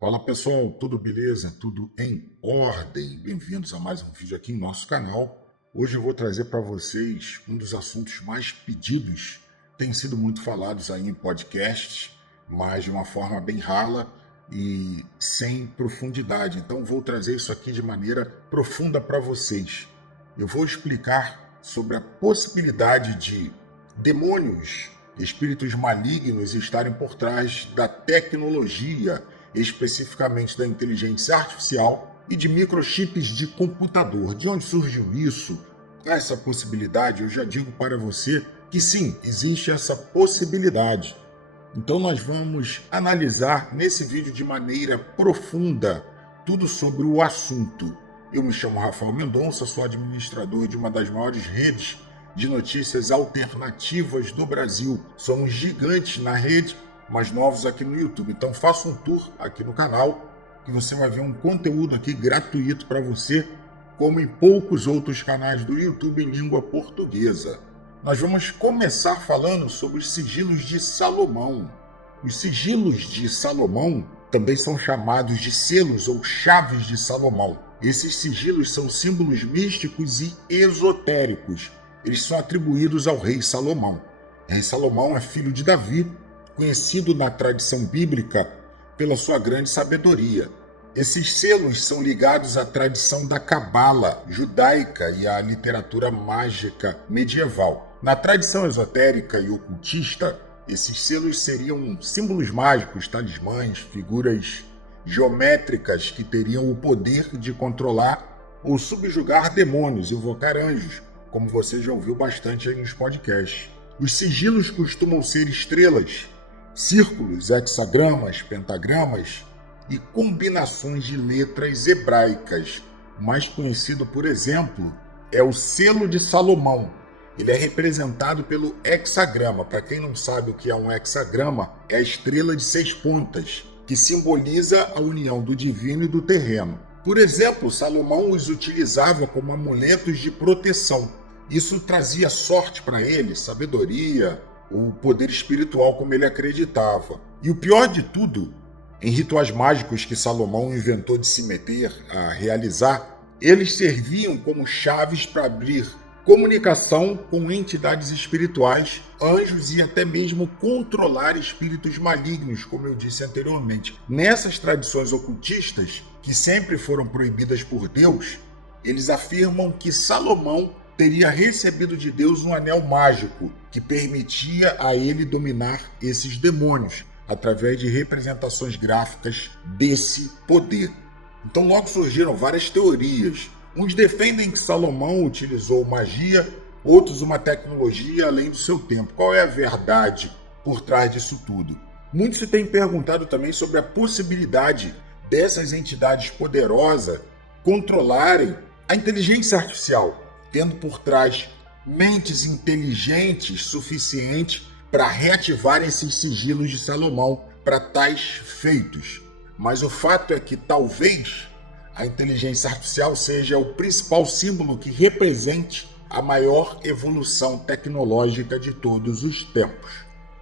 Fala pessoal, tudo beleza? Tudo em ordem? Bem-vindos a mais um vídeo aqui em nosso canal. Hoje eu vou trazer para vocês um dos assuntos mais pedidos, tem sido muito falados aí em podcasts, mas de uma forma bem rala e sem profundidade. Então vou trazer isso aqui de maneira profunda para vocês. Eu vou explicar sobre a possibilidade de demônios, espíritos malignos estarem por trás da tecnologia, especificamente da inteligência artificial e de microchips de computador. De onde surgiu isso? Essa possibilidade, eu já digo para você que sim, existe essa possibilidade. Então nós vamos analisar nesse vídeo de maneira profunda tudo sobre o assunto. Eu me chamo Rafael Mendonça, sou administrador de uma das maiores redes de notícias alternativas do Brasil. Somos gigantes na rede, mas novos aqui no YouTube. Então faça um tour aqui no canal que você vai ver um conteúdo aqui gratuito para você, como em poucos outros canais do YouTube em língua portuguesa. Nós vamos começar falando sobre os sigilos de Salomão. Os sigilos de Salomão também são chamados de selos ou chaves de Salomão. Esses sigilos são símbolos místicos e esotéricos. Eles são atribuídos ao rei Salomão. O rei Salomão é filho de Davi, conhecido na tradição bíblica pela sua grande sabedoria. Esses selos são ligados à tradição da Cabala judaica e à literatura mágica medieval. Na tradição esotérica e ocultista, esses selos seriam símbolos mágicos, talismãs, figuras geométricas que teriam o poder de controlar ou subjugar demônios, invocar anjos, como você já ouviu bastante aí nos podcasts. Os sigilos costumam ser estrelas, círculos, hexagramas, pentagramas e combinações de letras hebraicas. O mais conhecido, por exemplo, é o selo de Salomão. Ele é representado pelo hexagrama. Para quem não sabe o que é um hexagrama, é a estrela de 6 pontas, que simboliza a união do divino e do terreno. Por exemplo, Salomão os utilizava como amuletos de proteção. Isso trazia sorte para ele, sabedoria, o poder espiritual como ele acreditava. E o pior de tudo, em rituais mágicos que Salomão inventou de se meter a realizar, eles serviam como chaves para abrir comunicação com entidades espirituais, anjos e até mesmo controlar espíritos malignos, como eu disse anteriormente. Nessas tradições ocultistas, que sempre foram proibidas por Deus, eles afirmam que Salomão teria recebido de Deus um anel mágico que permitia a ele dominar esses demônios através de representações gráficas desse poder. Então logo surgiram várias teorias. Uns defendem que Salomão utilizou magia, outros uma tecnologia além do seu tempo. Qual é a verdade por trás disso tudo? Muitos se têm perguntado também sobre a possibilidade dessas entidades poderosas controlarem a inteligência artificial, tendo por trás mentes inteligentes suficientes para reativar esses sigilos de Salomão para tais feitos. Mas o fato é que talvez a inteligência artificial seja o principal símbolo que represente a maior evolução tecnológica de todos os tempos.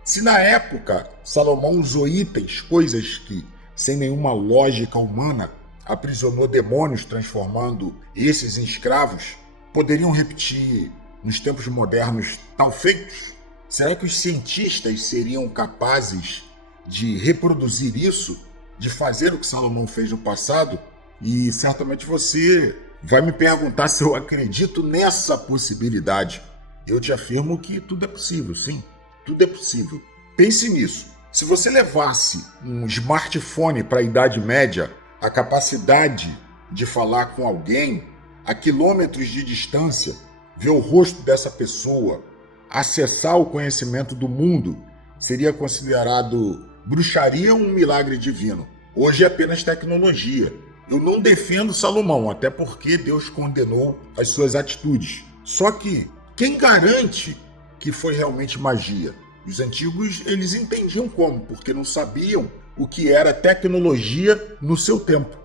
Se na época Salomão usou itens, coisas que, sem nenhuma lógica humana, aprisionou demônios transformando esses em escravos, poderiam repetir nos tempos modernos tal feitos? Será que os cientistas seriam capazes de reproduzir isso, de fazer o que Salomão fez no passado? E certamente você vai me perguntar se eu acredito nessa possibilidade. Eu te afirmo que tudo é possível, sim, tudo é possível. Pense nisso. Se você levasse um smartphone para a Idade Média, a capacidade de falar com alguém a quilômetros de distância, ver o rosto dessa pessoa, acessar o conhecimento do mundo, seria considerado bruxaria ou um milagre divino. Hoje é apenas tecnologia. Eu não defendo Salomão, até porque Deus condenou as suas atitudes. Só que quem garante que foi realmente magia? Os antigos, eles entendiam como, porque não sabiam o que era tecnologia no seu tempo.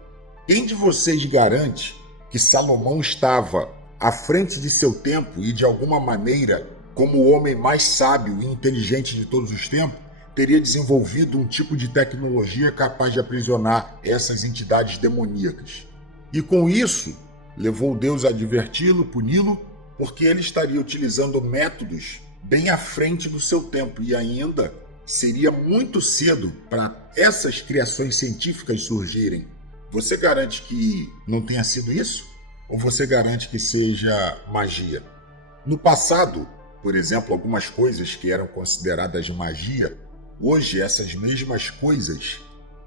Quem de vocês garante que Salomão estava à frente de seu tempo e, de alguma maneira, como o homem mais sábio e inteligente de todos os tempos, teria desenvolvido um tipo de tecnologia capaz de aprisionar essas entidades demoníacas. E com isso, levou Deus a adverti-lo, puni-lo, porque ele estaria utilizando métodos bem à frente do seu tempo e ainda seria muito cedo para essas criações científicas surgirem. Você garante que não tenha sido isso? Ou você garante que seja magia? No passado, por exemplo, algumas coisas que eram consideradas magia, hoje essas mesmas coisas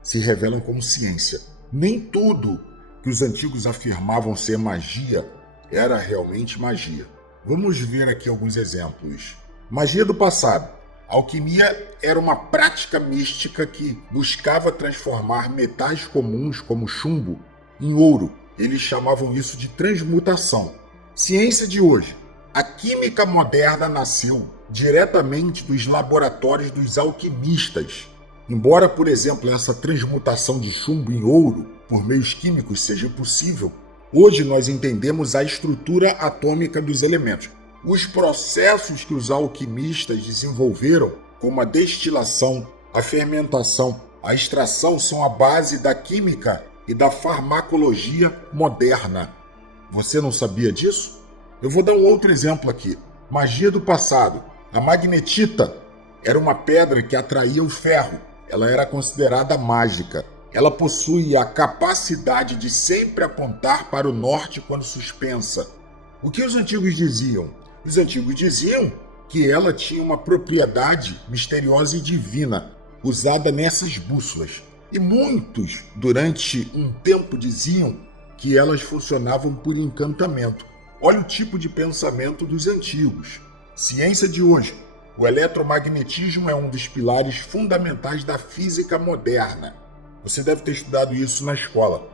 se revelam como ciência. Nem tudo que os antigos afirmavam ser magia era realmente magia. Vamos ver aqui alguns exemplos. Magia do passado. A alquimia era uma prática mística que buscava transformar metais comuns como chumbo em ouro. Eles chamavam isso de transmutação. Ciência de hoje. A química moderna nasceu diretamente dos laboratórios dos alquimistas. Embora, por exemplo, essa transmutação de chumbo em ouro por meios químicos seja possível, hoje nós entendemos a estrutura atômica dos elementos. Os processos que os alquimistas desenvolveram, como a destilação, a fermentação, a extração, são a base da química e da farmacologia moderna. Você não sabia disso? Eu vou dar um outro exemplo aqui. Magia do passado. A magnetita era uma pedra que atraía o ferro. Ela era considerada mágica. Ela possui a capacidade de sempre apontar para o norte quando suspensa. O que os antigos diziam? Os antigos diziam que ela tinha uma propriedade misteriosa e divina, usada nessas bússolas. E muitos, durante um tempo, diziam que elas funcionavam por encantamento. Olha o tipo de pensamento dos antigos. Ciência de hoje. O eletromagnetismo é um dos pilares fundamentais da física moderna. Você deve ter estudado isso na escola.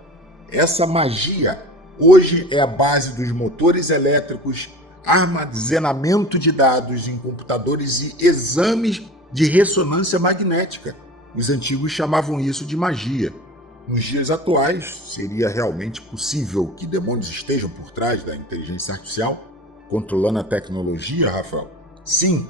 Essa magia hoje é a base dos motores elétricos, armazenamento de dados em computadores e exames de ressonância magnética. Os antigos chamavam isso de magia. Nos dias atuais, seria realmente possível que demônios estejam por trás da inteligência artificial, controlando a tecnologia, Rafael? Sim,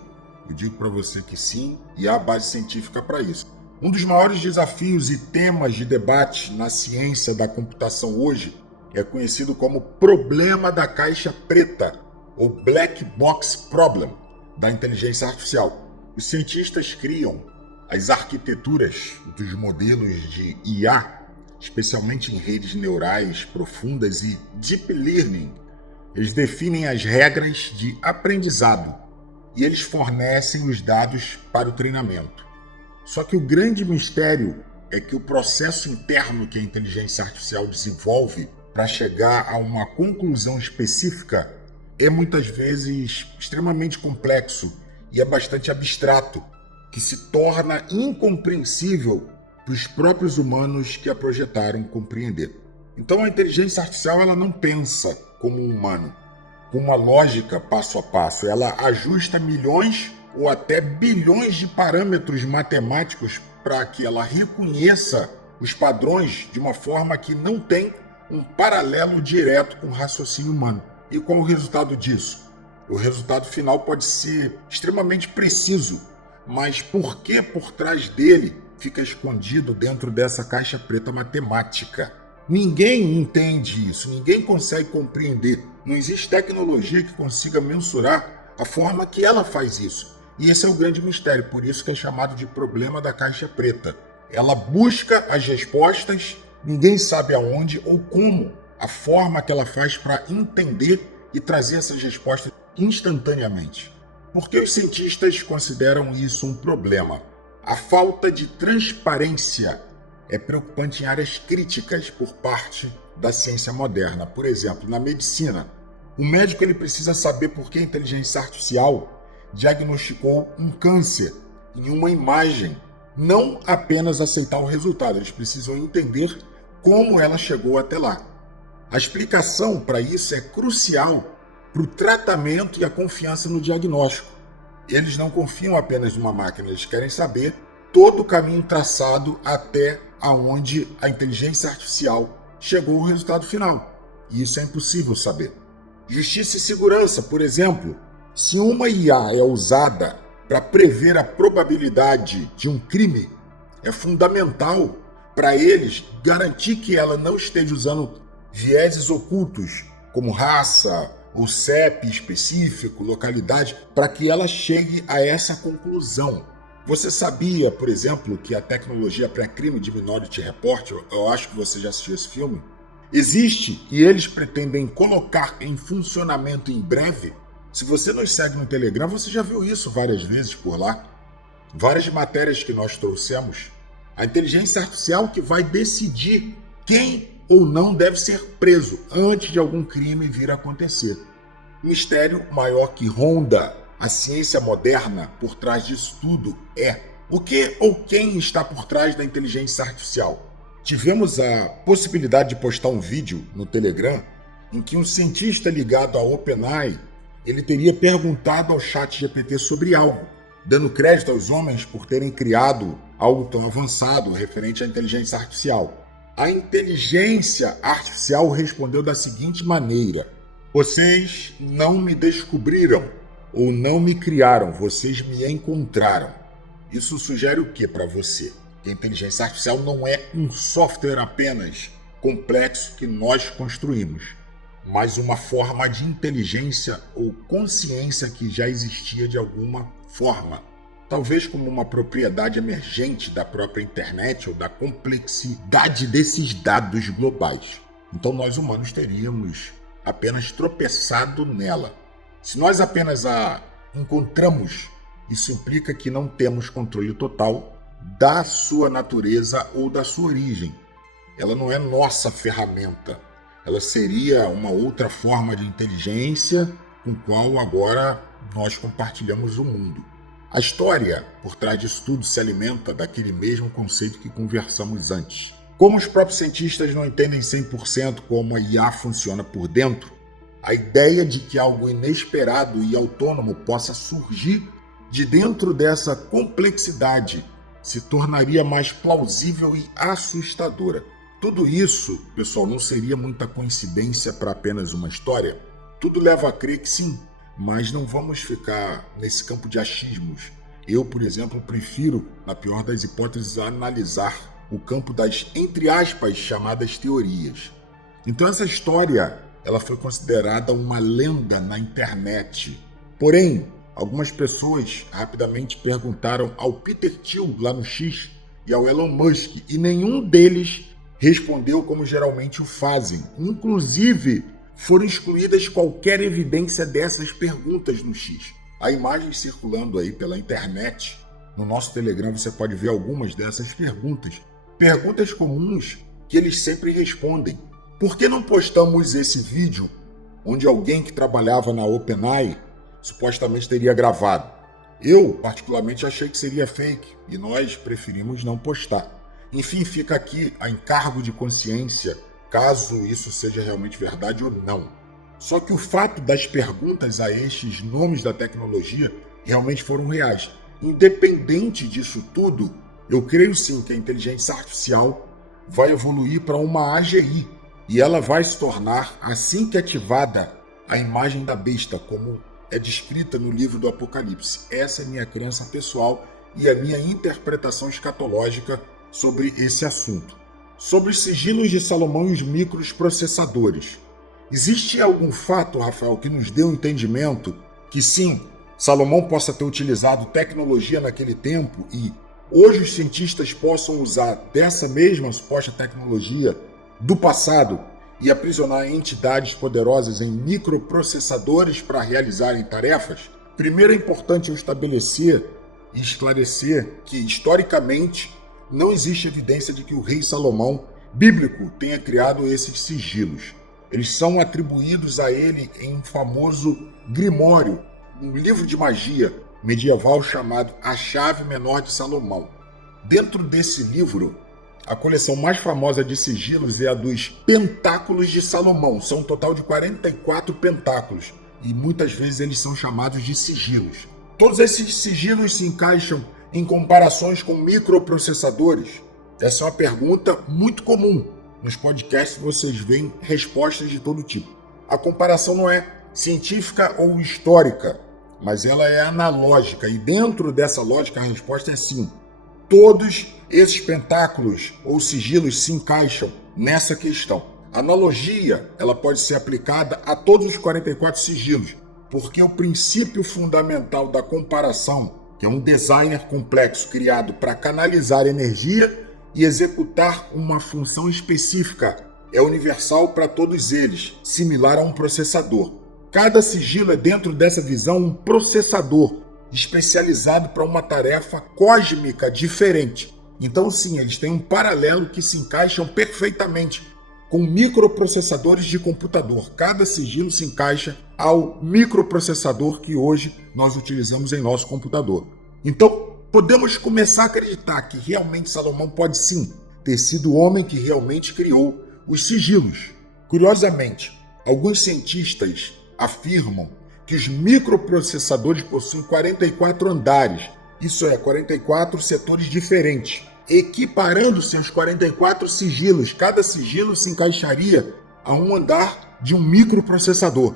eu digo para você que sim, e há base científica para isso. Um dos maiores desafios e temas de debate na ciência da computação hoje é conhecido como problema da caixa preta, ou Black Box Problem, da inteligência artificial. Os cientistas criam as arquiteturas dos modelos de IA, especialmente em redes neurais profundas e Deep Learning. Eles definem as regras de aprendizado e eles fornecem os dados para o treinamento. Só que o grande mistério é que o processo interno que a inteligência artificial desenvolve para chegar a uma conclusão específica é muitas vezes extremamente complexo e é bastante abstrato, que se torna incompreensível para os próprios humanos que a projetaram compreender. Então a inteligência artificial ela não pensa como um humano, com uma lógica passo a passo. Ela ajusta milhões ou até bilhões de parâmetros matemáticos para que ela reconheça os padrões de uma forma que não tem um paralelo direto com o raciocínio humano. E qual o resultado disso? O resultado final pode ser extremamente preciso, mas por que por trás dele fica escondido dentro dessa caixa preta matemática? Ninguém entende isso, ninguém consegue compreender. Não existe tecnologia que consiga mensurar a forma que ela faz isso. E esse é o grande mistério, por isso que é chamado de problema da caixa preta. Ela busca as respostas, ninguém sabe aonde ou como, a forma que ela faz para entender e trazer essas respostas instantaneamente. Por que os cientistas consideram isso um problema? A falta de transparência é preocupante em áreas críticas por parte da ciência moderna. Por exemplo, na medicina, o médico ele precisa saber por que a inteligência artificial diagnosticou um câncer em uma imagem, não apenas aceitar o resultado, eles precisam entender como ela chegou até lá. A explicação para isso é crucial para o tratamento e a confiança no diagnóstico. Eles não confiam apenas numa máquina, eles querem saber todo o caminho traçado até aonde a inteligência artificial chegou ao resultado final. E isso é impossível saber. Justiça e segurança, por exemplo. Se uma IA é usada para prever a probabilidade de um crime, é fundamental para eles garantir que ela não esteja usando vieses ocultos, como raça ou CEP específico, localidade, para que ela chegue a essa conclusão. Você sabia, por exemplo, que a tecnologia pré-crime de Minority Report, eu acho que você já assistiu esse filme, existe e eles pretendem colocar em funcionamento em breve? Se você nos segue no Telegram, você já viu isso várias vezes por lá. Várias matérias que nós trouxemos. A inteligência artificial que vai decidir quem ou não deve ser preso antes de algum crime vir a acontecer. Mistério maior que ronda a ciência moderna por trás disso tudo é: o que ou quem está por trás da inteligência artificial? Tivemos a possibilidade de postar um vídeo no Telegram em que um cientista ligado à OpenAI ele teria perguntado ao ChatGPT sobre algo, dando crédito aos homens por terem criado algo tão avançado referente à inteligência artificial. A inteligência artificial respondeu da seguinte maneira: vocês não me descobriram ou não me criaram, vocês me encontraram. Isso sugere o que para você? Que a inteligência artificial não é um software apenas complexo que nós construímos, mas uma forma de inteligência ou consciência que já existia de alguma forma, talvez como uma propriedade emergente da própria internet ou da complexidade desses dados globais. Então nós humanos teríamos apenas tropeçado nela. Se nós apenas a encontramos, isso implica que não temos controle total da sua natureza ou da sua origem. Ela não é nossa ferramenta. Ela seria uma outra forma de inteligência com qual agora nós compartilhamos o mundo. A história por trás disso tudo se alimenta daquele mesmo conceito que conversamos antes. Como os próprios cientistas não entendem 100% como a IA funciona por dentro, a ideia de que algo inesperado e autônomo possa surgir de dentro dessa complexidade se tornaria mais plausível e assustadora. Tudo isso, pessoal, não seria muita coincidência para apenas uma história? Tudo leva a crer que sim, mas não vamos ficar nesse campo de achismos. Eu, por exemplo, prefiro, na pior das hipóteses, analisar o campo das, entre aspas, chamadas teorias. Então essa história, ela foi considerada uma lenda na internet. Porém, algumas pessoas rapidamente perguntaram ao Peter Thiel lá no X e ao Elon Musk, e nenhum deles respondeu como geralmente o fazem. Inclusive, foram excluídas qualquer evidência dessas perguntas no X. Há imagens circulando aí pela internet. No nosso Telegram você pode ver algumas dessas perguntas. Perguntas comuns que eles sempre respondem. Por que não postamos esse vídeo onde alguém que trabalhava na OpenAI supostamente teria gravado? Eu, particularmente, achei que seria fake e nós preferimos não postar. Enfim, fica aqui a encargo de consciência, caso isso seja realmente verdade ou não. Só que o fato das perguntas a estes nomes da tecnologia realmente foram reais. Independente disso tudo, eu creio sim que a inteligência artificial vai evoluir para uma AGI e ela vai se tornar, assim que ativada, a imagem da besta, como é descrita no livro do Apocalipse. Essa é a minha crença pessoal e a minha interpretação escatológica sobre esse assunto. Sobre os sigilos de Salomão e os microprocessadores. Existe algum fato, Rafael, que nos dê um entendimento que sim, Salomão possa ter utilizado tecnologia naquele tempo e hoje os cientistas possam usar dessa mesma suposta tecnologia do passado e aprisionar entidades poderosas em microprocessadores para realizarem tarefas? Primeiro é importante eu estabelecer e esclarecer que, historicamente, não existe evidência de que o rei Salomão, bíblico, tenha criado esses sigilos. Eles são atribuídos a ele em um famoso grimório, um livro de magia medieval chamado A Chave Menor de Salomão. Dentro desse livro, a coleção mais famosa de sigilos é a dos Pentáculos de Salomão. São um total de 44 pentáculos e muitas vezes eles são chamados de sigilos. Todos esses sigilos se encaixam em comparações com microprocessadores? Essa é uma pergunta muito comum. Nos podcasts vocês veem respostas de todo tipo. A comparação não é científica ou histórica. mas ela é analógica. E dentro dessa lógica a resposta é sim. Todos esses pentáculos ou sigilos se encaixam nessa questão. A analogia ela pode ser aplicada a todos os 44 sigilos, porque o princípio fundamental da comparação, que é um designer complexo criado para canalizar energia e executar uma função específica, é universal para todos eles, similar a um processador. Cada sigilo é, dentro dessa visão, um processador especializado para uma tarefa cósmica diferente. Então, sim, eles têm um paralelo que se encaixam perfeitamente com microprocessadores de computador. Cada sigilo se encaixa ao microprocessador que hoje nós utilizamos em nosso computador. Então, podemos começar a acreditar que realmente Salomão pode sim ter sido o homem que realmente criou os sigilos. Curiosamente, alguns cientistas afirmam que os microprocessadores possuem 44 andares, isso é, 44 setores diferentes. Equiparando-se aos 44 sigilos, cada sigilo se encaixaria a um andar de um microprocessador.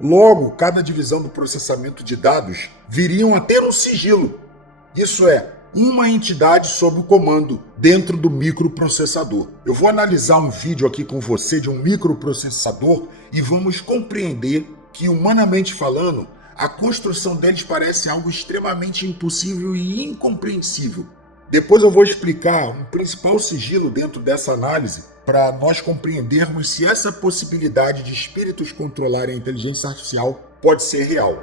Logo, cada divisão do processamento de dados viriam a ter um sigilo. Isso é, uma entidade sob o comando dentro do microprocessador. Eu vou analisar um vídeo aqui com você de um microprocessador e vamos compreender que, humanamente falando, a construção deles parece algo extremamente impossível e incompreensível. Depois eu vou explicar um principal sigilo dentro dessa análise para nós compreendermos se essa possibilidade de espíritos controlarem a inteligência artificial pode ser real.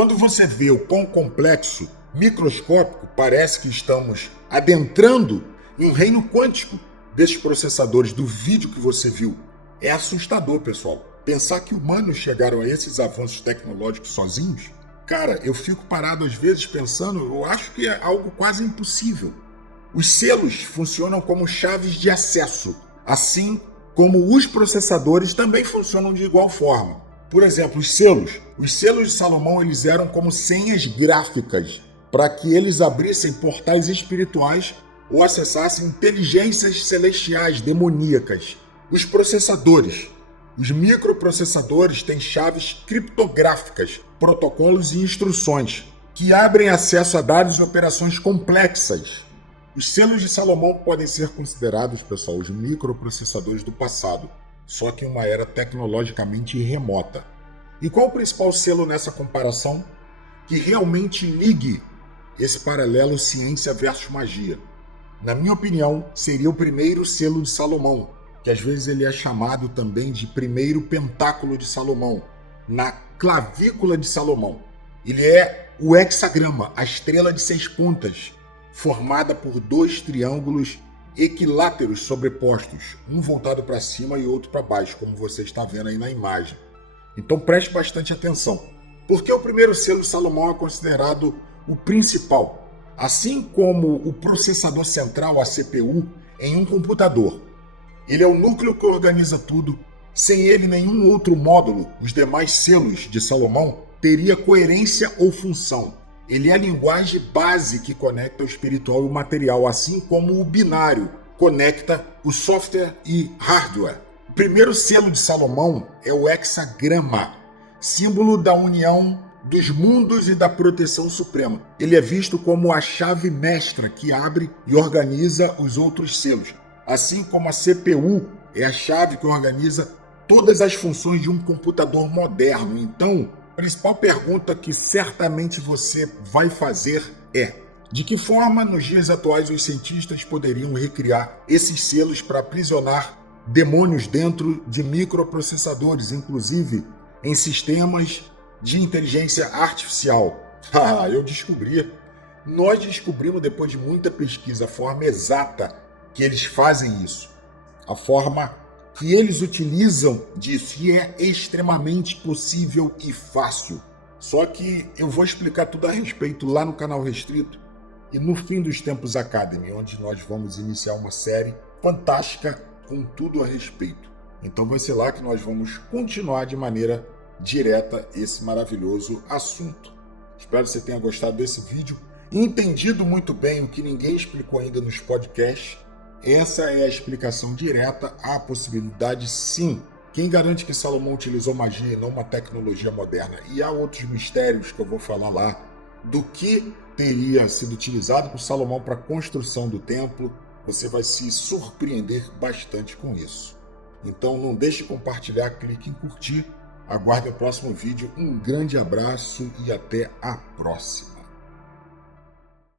Quando você vê o quão complexo, microscópico, parece que estamos adentrando em um reino quântico desses processadores do vídeo que você viu. É assustador, pessoal. Pensar que humanos chegaram a esses avanços tecnológicos sozinhos, cara, eu fico parado às vezes pensando, eu acho que é algo quase impossível. Os selos funcionam como chaves de acesso, assim como os processadores também funcionam de igual forma. Por exemplo, os selos de Salomão eles eram como senhas gráficas para que eles abrissem portais espirituais ou acessassem inteligências celestiais demoníacas. Os processadores, os microprocessadores têm chaves criptográficas, protocolos e instruções que abrem acesso a dados e operações complexas. Os selos de Salomão podem ser considerados, pessoal, os microprocessadores do passado, só que em uma era tecnologicamente remota. E qual o principal selo nessa comparação? Que realmente ligue esse paralelo ciência versus magia. Na minha opinião, seria o primeiro selo de Salomão, que às vezes ele é chamado também de primeiro pentáculo de Salomão, na clavícula de Salomão. Ele é o hexagrama, a estrela de 6 pontas, formada por 2 triângulos equiláteros sobrepostos, um voltado para cima e outro para baixo, como você está vendo aí na imagem. Então preste bastante atenção, porque o primeiro selo de Salomão é considerado o principal, assim como o processador central, a CPU, em um computador. Ele é o núcleo que organiza tudo. Sem ele, nenhum outro módulo, os demais selos de Salomão, teria coerência ou função. Ele é a linguagem base que conecta o espiritual e o material, assim como o binário conecta o software e hardware. O primeiro selo de Salomão é o hexagrama, símbolo da união dos mundos e da proteção suprema. Ele é visto como a chave mestra que abre e organiza os outros selos, assim como a CPU é a chave que organiza todas as funções de um computador moderno. Então, a principal pergunta que certamente você vai fazer é: de que forma, nos dias atuais, os cientistas poderiam recriar esses selos para aprisionar demônios dentro de microprocessadores, inclusive em sistemas de inteligência artificial? Nós descobrimos depois de muita pesquisa a forma exata que eles fazem isso, a forma que eles utilizam disso, e é extremamente possível e fácil. Só que eu vou explicar tudo a respeito lá no canal restrito e no Fim dos Tempos Academy, onde nós vamos iniciar uma série fantástica com tudo a respeito. Então vai ser lá que nós vamos continuar de maneira direta esse maravilhoso assunto. Espero que você tenha gostado desse vídeo e entendido muito bem o que ninguém explicou ainda nos podcasts. Essa é a explicação direta à possibilidade, sim. Quem garante que Salomão utilizou magia e não uma tecnologia moderna? E há outros mistérios que eu vou falar lá do que teria sido utilizado por Salomão para a construção do templo. Você vai se surpreender bastante com isso. Então não deixe de compartilhar, clique em curtir. Aguarde o próximo vídeo. Um grande abraço e até a próxima.